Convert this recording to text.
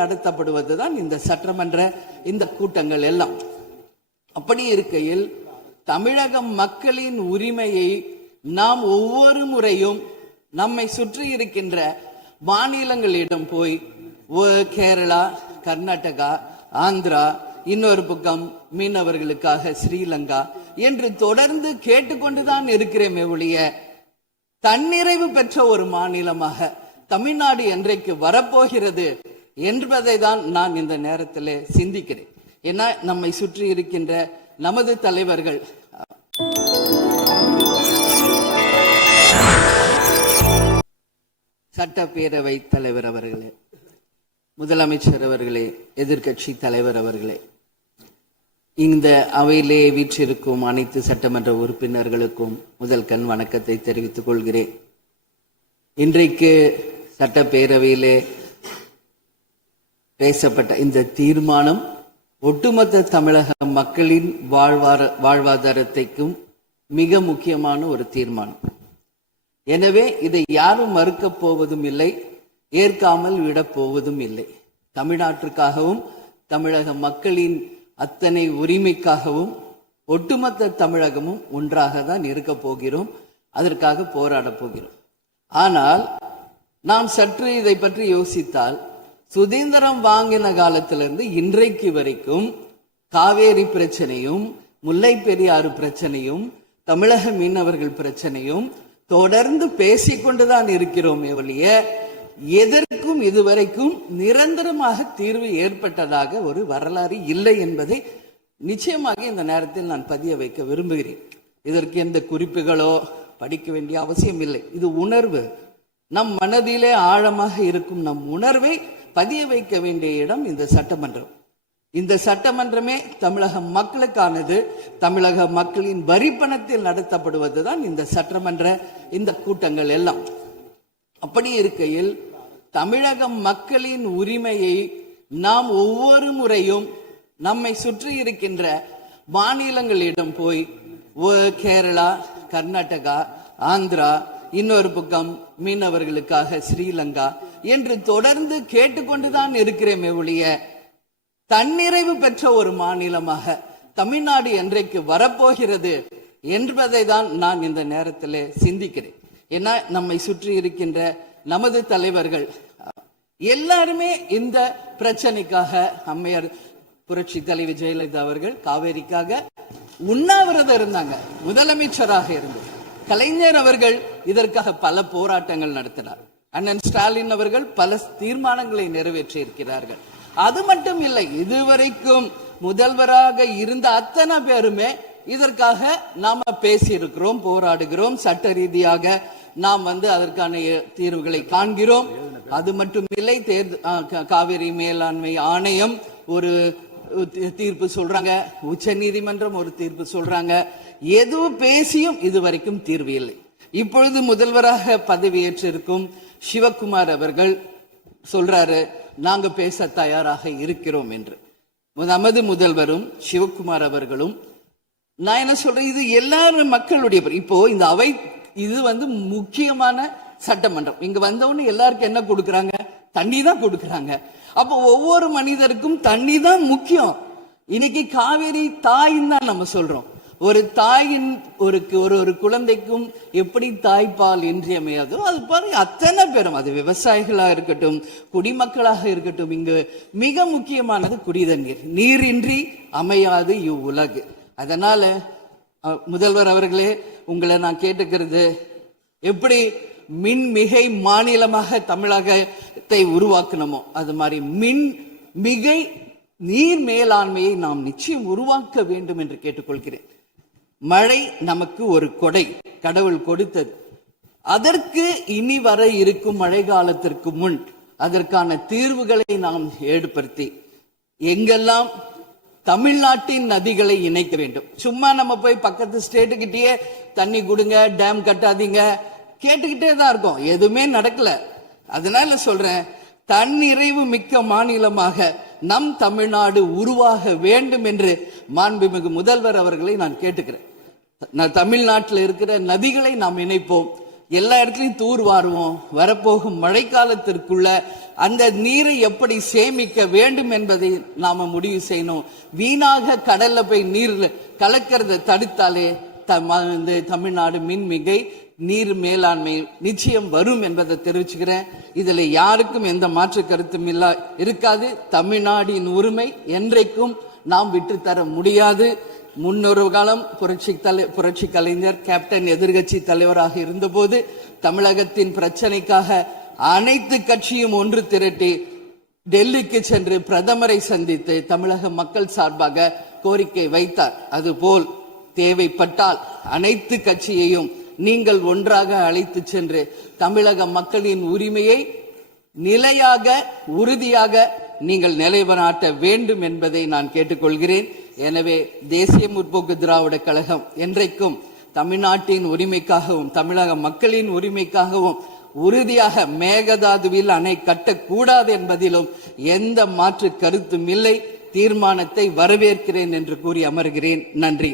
நடத்தப்படுவதுதான் இந்த சட்டமன்ற இந்த கூட்டங்கள் எல்லாம். அப்படி இருக்கையில் தமிழக மக்களின் உரிமையை நாம் ஒவ்வொரு முறையும் நம்மை சுற்றி இருக்கின்ற மாநிலங்களிடம் போய் கேரளா, கர்நாடகா, ஆந்திரா, இன்னொரு பக்கம் மீனவர்களுக்காக ஸ்ரீலங்கா என்று தொடர்ந்து கேட்டுக்கொண்டுதான் இருக்கிறேமே ஒழிய தன்னிறைவு பெற்ற ஒரு மாநிலமாக தமிழ்நாடு என்றைக்கு வரப்போகிறது என்பதை தான் நான் இந்த நேரத்தில் சிந்திக்கிறேன். ஏன்னா நம்மை சுற்றி இருக்கின்ற நமது தலைவர்கள், சட்டப்பேரவை தலைவர் அவர்களே, முதலமைச்சர் அவர்களே, எதிர்கட்சி தலைவர் அவர்களே, இந்த அவையிலே வீற்றிருக்கும் அனைத்து சட்டமன்ற உறுப்பினர்களுக்கும் முதல் கண் வணக்கத்தை தெரிவித்துக் கொள்கிறேன். இன்றைக்கு சட்டப்பேரவையிலே பேசப்பட்ட இந்த தீர்மானம் ஒட்டுமொத்த தமிழக மக்களின் வாழ்வாதாரத்தைக்கும் மிக முக்கியமான ஒரு தீர்மானம். எனவே இதை யாரும் மறுக்கப் போவதும் இல்லை, ஏற்காமல் விடப் போவதும் இல்லை. தமிழ்நாட்டிற்காகவும் தமிழக மக்களின் அத்தனை உரிமைக்காகவும் ஒட்டுமொத்த தமிழகமும் ஒன்றாக தான் இருக்க போகிறோம், அதற்காக போராட போகிறோம். ஆனால் நாம் சற்று இதை பற்றி யோசித்தால், சுதந்திரம் வாங்கின காலத்திலிருந்து இன்றைக்கு வரைக்கும் காவேரி பிரச்சனையும், முல்லை பெரியாறு பிரச்சனையும், தமிழக மீனவர்கள் பிரச்சனையும் தொடர்ந்து பேசிக்கொண்டுதான் இருக்கிறோம் ஒழிய எதற்கும் இதுவரைக்கும் நிரந்தரமாக தீர்வு ஏற்பட்டதாக ஒரு வரலாறு இல்லை என்பதை நிச்சயமாக இந்த நேரத்தில் நான் பதிய வைக்க விரும்புகிறேன். இதற்கு எந்த குறிப்புகளோ படிக்க வேண்டிய அவசியம் இல்லை. இது உணர்வு, நம் மனதிலே ஆழமாக இருக்கும் நம் உணர்வை பதிய வைக்க வேண்டிய இடம் இந்த சட்டமன்றம். இந்த சட்டமன்றமே தமிழக மக்களுக்கானது. தமிழக மக்களின் வரிப்பணத்தில் நடத்தப்படுவதுதான் இந்த சட்டமன்ற இந்த கூட்டங்கள் எல்லாம். அப்படி இருக்கையில் தமிழக மக்களின் உரிமையை நாம் ஒவ்வொரு முறையும் நம்மை சுற்றி இருக்கின்ற மாநிலங்களிடம் போய் கேரளா, கர்நாடகா, ஆந்திரா, இன்னொரு பக்கம் மீனவர்களுக்காக ஸ்ரீலங்கா என்று தொடர்ந்து கேட்டுக்கொண்டுதான் இருக்கிறேமே ஒழிய தன்னிறைவு பெற்ற ஒரு மாநிலமாக தமிழ்நாடு என்றைக்கு வரப்போகிறது என்பதை தான் நான் இந்த நேரத்தில் சிந்திக்கிறேன். ஏன்னா நம்மை சுற்றி இருக்கின்ற நமது தலைவர்கள் எல்லாருமே இந்த பிரச்சனைக்காக, அம்மையார் புரட்சி தலைவி ஜெயலலிதா அவர்கள் காவேரிக்காக உண்ணாவிரதம் இருந்தாங்க, முதலமைச்சராக இருந்தது. கலைஞர் அவர்கள் இதற்காக பல போராட்டங்கள் நடத்தினார். அண்ணன் ஸ்டாலின் அவர்கள் பல தீர்மானங்களை நிறைவேற்றி இருக்கிறார்கள். அது மட்டும் இல்லை, இதுவரைக்கும் முதல்வராக இருந்த அத்தனை பேருமே இதற்காக நாம பேசி இருக்கிறோம், போராடுகிறோம், சட்ட ரீதியாக நாம் அதற்கான தீர்வுகளை காண்கிறோம். அது மட்டும் இல்லை, காவிரி மேலாண்மை ஆணையம் ஒரு தீர்ப்பு சொல்றாங்க, உச்ச நீதிமன்றம் ஒரு தீர்ப்பு சொல்றாங்க. எதுவும் பேசியும் இதுவரைக்கும் தீர்வு இல்லை. இப்பொழுது முதல்வராக பதவியேற்றிருக்கும் சிவகுமார் அவர்கள் சொல்றாரு, நாங்க பேச தயாராக இருக்கிறோம் என்று. நமது முதல்வரும் சிவகுமார் அவர்களும், நான் என்ன சொல்றேன், இது எல்லாரும் மக்களுடைய, இப்போ இந்த அவை இது முக்கியமான சட்டமன்றம். இங்க வந்தவொன்னு எல்லாருக்கும் என்ன கொடுக்கறாங்க? தண்ணி தான் கொடுக்கறாங்க. அப்போ ஒவ்வொரு மனிதருக்கும் தண்ணி தான் முக்கியம். இன்னைக்கு காவேரி தாயின்னு தான் நம்ம சொல்றோம். ஒரு தாயின் ஒரு குழந்தைக்கும் எப்படி தாய்ப்பால் இன்றியமையாதோ அது பாருங்க, அத்தனை பேரும், அது விவசாயிகளாக இருக்கட்டும், குடிமக்களாக இருக்கட்டும், இங்கு மிக முக்கியமானது குடிதண்ணீர். நீரின்றி அமையாது இவ்வுலகு. அதனால முதல்வர் அவர்களே, உங்களை நான் கேட்டுக்கிறது, எப்படி மின் மிகை மாநிலமாக தமிழகத்தை உருவாக்கணுமோ அது மாதிரி மின் மிகை நீர் மேலாண்மையை நாம் நிச்சயம் உருவாக்க வேண்டும் என்று கேட்டுக்கொள்கிறேன். மழை நமக்கு ஒரு கொடை, கடவுள் கொடுத்தது. அதற்கு இனி வர இருக்கும் மழை காலத்திற்கு முன் அதற்கான தீர்வுகளை நாம் ஏற்படுத்தி எங்கெல்லாம் தமிழ்நாட்டின் நதிகளை இணைக்க வேண்டும். சும்மா நம்ம போய் பக்கத்து ஸ்டேட்டுக்கிட்டே தண்ணி கொடுங்க, டேம் கட்டாதீங்க கேட்டுக்கிட்டே தான் இருக்கோம், எதுவுமே நடக்கல. அதனால சொல்றேன், தன்னிறைவு மிக்க மாநிலமாக நம் தமிழ்நாடு உருவாக வேண்டும் என்று மாண்புமிகு முதல்வர் அவர்களை நான் கேட்டுக்கிறேன். தமிழ்நாட்டில் இருக்கிற நதிகளை நாம் இணைப்போம், எல்லா இடத்துலையும் தூர் வாருவோம். வரப்போகும் மழைக்காலத்திற்குள்ள அந்த நீரை எப்படி சேமிக்க வேண்டும் என்பதை நாம முடிவு செய்யணும். வீணாக கடல்ல போய் நீர் கலக்கிறத தடுத்தாலே தமிழ்நாடு மின்மிகை நீர் மேலாண்மை நிச்சயம் வரும் என்பதை தெரிவிச்சுக்கிறேன். இதுல யாருக்கும் எந்த மாற்று கருத்தும் இருக்காது. தமிழ்நாடின் உரிமை என்றைக்கும் நாம் விட்டு தர முடியாது. முன்னொரு காலம் புரட்சி கலைஞர் கேப்டன் எதிர்கட்சி தலைவராக இருந்தபோது தமிழகத்தின் பிரச்சனைக்காக அனைத்து கட்சியும் ஒன்று திரட்டி டெல்லிக்கு சென்று பிரதமரை சந்தித்து தமிழக மக்கள் சார்பாக கோரிக்கை வைத்தார். அதுபோல் தேவைப்பட்டால் அனைத்து கட்சியையும் நீங்கள் ஒன்றாக அழைத்து சென்று தமிழக மக்களின் உரிமையை நிலையாக உறுதியாக நீங்கள் நிலைநாட்ட வேண்டும் என்பதை நான் கேட்டுக்கொள்கிறேன். எனவே தேசிய முற்போக்கு திராவிட கழகம் என்றைக்கும் தமிழ்நாட்டின் உரிமைக்காகவும் தமிழக மக்களின் உரிமைக்காகவும் உறுதியாக மேகதாதுவில் அணை கட்டக்கூடாது என்பதிலும் எந்த மாற்று கருத்தும் இல்லை. தீர்மானத்தை வரவேற்கிறேன் என்று கூறி அமர்கிறேன். நன்றி.